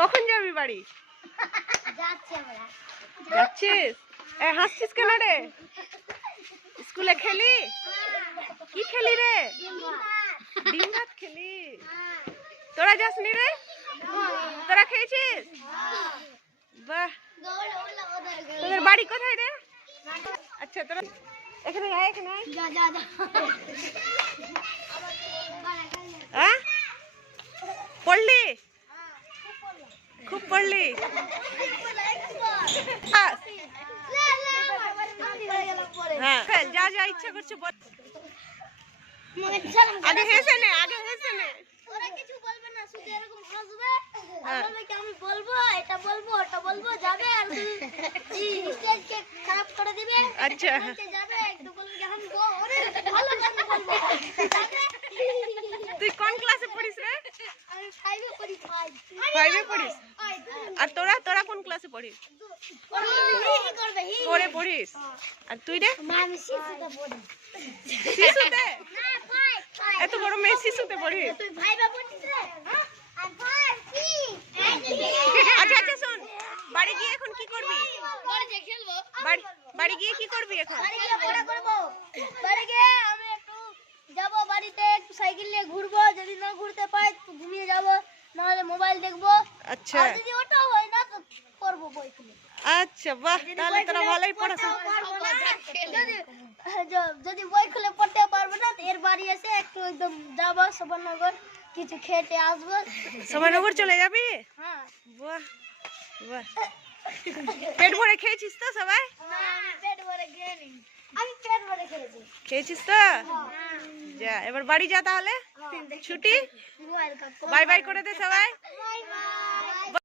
কখন যাবি বাড়ি? যাচ্ছিস? এ হাসছিস কেন রে? স্কুলে খেলি? কি খেলি রে? ডিম ভাত খেলি? তোরা যাসনি রে? তোরা খেয়েছিস? বাহ। তোদের বাড়ি কোথায় রে? আচ্ছা তোরা এখানে আয় এখানে আয়। যা যা যা হ্যাঁ পড়লি খুব হ্যাঁ যা যা ইচ্ছা করছে আগে হেসে নে আগে হেসে নে। ওরা কিছু বলবে না শুধু এরকম হাসবে। হ্যাঁ। বলবে কি আমি বলব? এটা বলব ওটা বলব যাবে আর স্টেজকে খারাপ করে দিবে। আচ্ছা। যাবে একটু বলবে কি আমি ওরে ভালো গান বলব। তুই কোন ক্লাসে পড়িস রে? আমি পড়ি পড়িস? আর তোরা তোরা কোন ক্লাসে পড়িস? পড়ে পড়িস? আর তুই রে শিশুতে? এত বড় মেয়ে শিশুতে পড়িস? আচ্ছা আচ্ছা শোন। বাড়ি গিয়ে এখন কি করবি? বাড়ি গিয়ে কি করবি এখন? বাড়ি গিয়ে আমি একটু যাব বাড়িতে একটু সাইকেল নিয়ে ঘুরবো যদি না ঘুরতে পাই ঘুমিয়ে যাব নাহলে মোবাইল দেখব। আচ্ছা আর যদি ওটাও হয় না তো করব বই খুলে আচ্ছা বাহ তাহলে তোরা ভালোই পড়াশোনা যদি বই খুলে পড়তে পারব না এর বাড়ি এসে একটু একদম যাব সুবর্ণনগর কিছু খেটে আসব। সবাইনগর চলে যাবি? হ্যাঁ। বাহ বাহ। পেট ভরে খেয়েছিস তো সবাই? পেট ভরে খেয়ে আমি পেট ভরে খেয়েছি। খেয়েছিস তো? যা এবার বাড়ি যা তাহলে। ছুটি? মোবাইল কাজ বাই বাই করে দে সবাই।